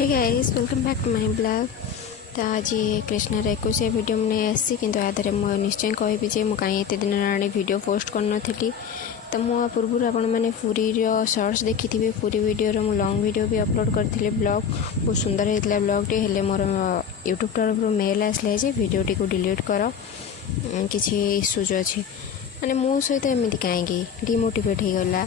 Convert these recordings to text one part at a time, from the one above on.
Hey guys welcome back to my blog. तो आज कृष्णार 21 video में आसी कि मुझे निश्चय कहबी जे मुझे कहीं एत दिन आने वीडियो पोस्ट कर तो मो पूर्व आपण मैंने पुरी शॉर्ट्स देखी थे। पुरी वीडियो मु लॉन्ग वीडियो भी अपलोड करते ब्लॉग बहुत सुंदर होता ब्लॉगटे हेल्ले मोर यूट्यूब तरफ मेल आसला जे वीडियोटी को डिलीट कर किसी इश्यूज अच्छी माने मो सहित एमती कहीं डिमोटिवेट हो गला।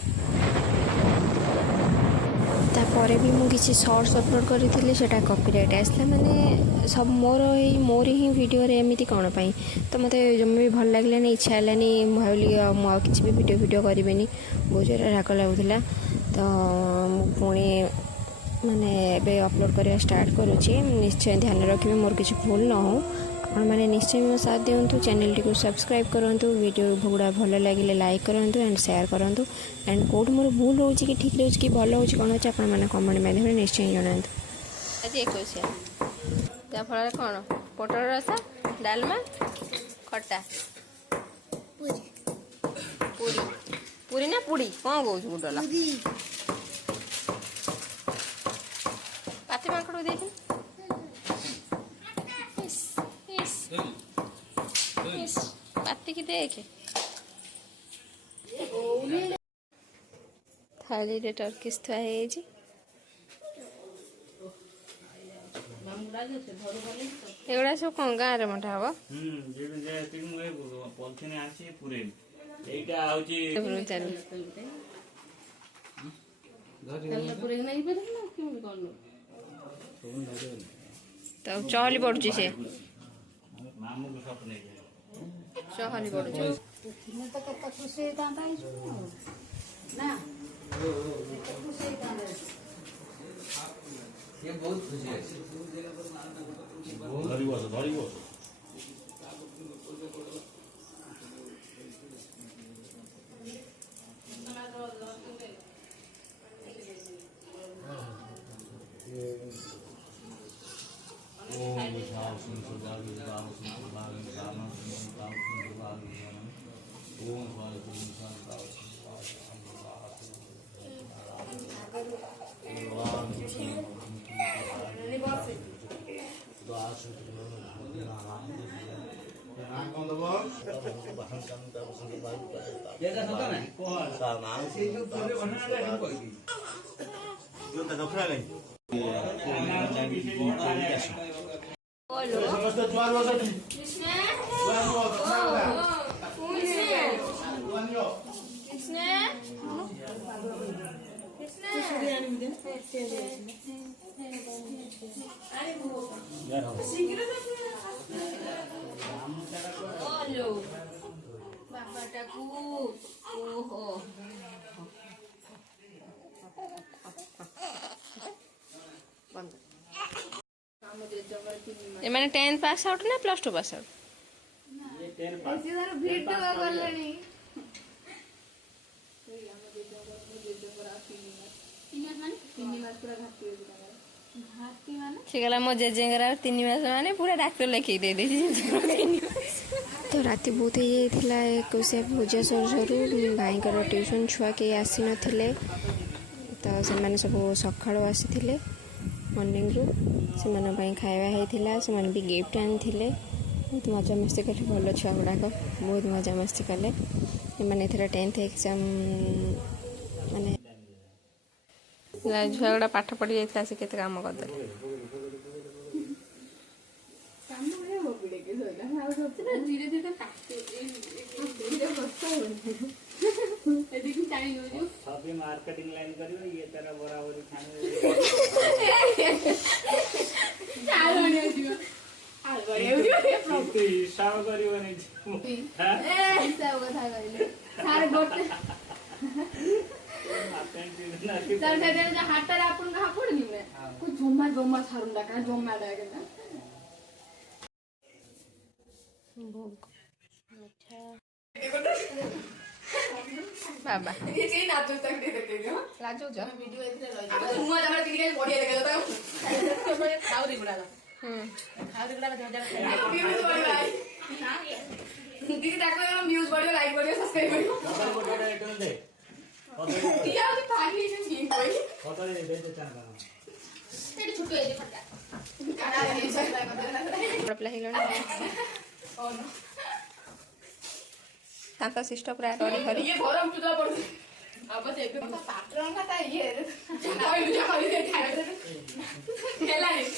तापर भी मुझे किसी शॉर्ट्स अपलोड करी सेटा कॉपीराइट आसला माने सब मोर ही वीडियो एमती कौन पाई तो मत जमा भी भल लगे इच्छा है भाविली किसी भी वीडियो करी बहुत जोर राग लगुला। तो पुणी माने अपलोड करने स्टार्ट करुँची निश्चय ध्यान रखिए मोर किसी भूल न हो आपण मैंने निश्चय मो साथ दिंतु चैनल टी सब्सक्राइब करूँ वीडियो गुड़ा भल लगे लाइक करूँ एंड शेयर करूँ एंड कौट मोर भूल हो कि ठीक रोच कि भल हो कौन अच्छे आपने कमेंट माध्यम निश्चय जनातु। आज 21 याफल कौन पोटल रसा डालमा खटा पूरी पूरी ना पूड़ी कौन कौच गुडला पाती माकड़ देख पाती की देख थाली रे टर्किश थुआई एगुड़ा सब कौन गाँव रे मठा हम तो चहली पड़ुची से चहली पड़ुची बहुत खुशी है मैंने 10th पास आउट ना +2 पास आउट गला मो जेजेंगर 3 मास माने पूरा डॉक्टर लिखी दे दी। तो राति बहुत हो जाता 21 पूजा सर सर भाई ट्यूशन छुआ कई आसी नथिले तो से सब सकाळु आसी मॉर्निंग रू से खाଇବା होता से भी गिफ्ट आनी बहुत मजा मस्ती कले भल छुआ गुड़ाक बहुत मजा मस्ती कले मैंने 10th एग्जाम माने छुआ गुड़ा पाठ पढ़ी जाता से केते काम करदे मार्केटिंग लाइन करियो ये तेरा बराबर हिसाब करियो नहीं हिसाब कथा करिले सारे गोटे सर दे जे हाटर आपण कहा पड़नी में कुछ जम्मा जम्मा सारुंडा का जम्मा डाके ना भोग बाबा ये नाचो तक दे देते हो लाजो जा वीडियो इतने लई मुआ हमरा वीडियो बढ़िया लगे तो बड़े खावरी गुड़ा खावरी गुड़ा जा व्यूज बढ़िया दीदी ताको व्यूज बढ़िया लाइक बढ़िया सब्सक्राइब बढ़िया या पानी में भी कोई फोटो दे दे चांदा एडी छोट ବଡ଼ ପିଲା ହେଇଗଲାଣି ଶାନ୍ତ ଶିଷ୍ଟ ପୁରା ରଡ଼ି ହରି ये गरम चुदा पड़ अब से पे पात्रों का था ये हेला नहीं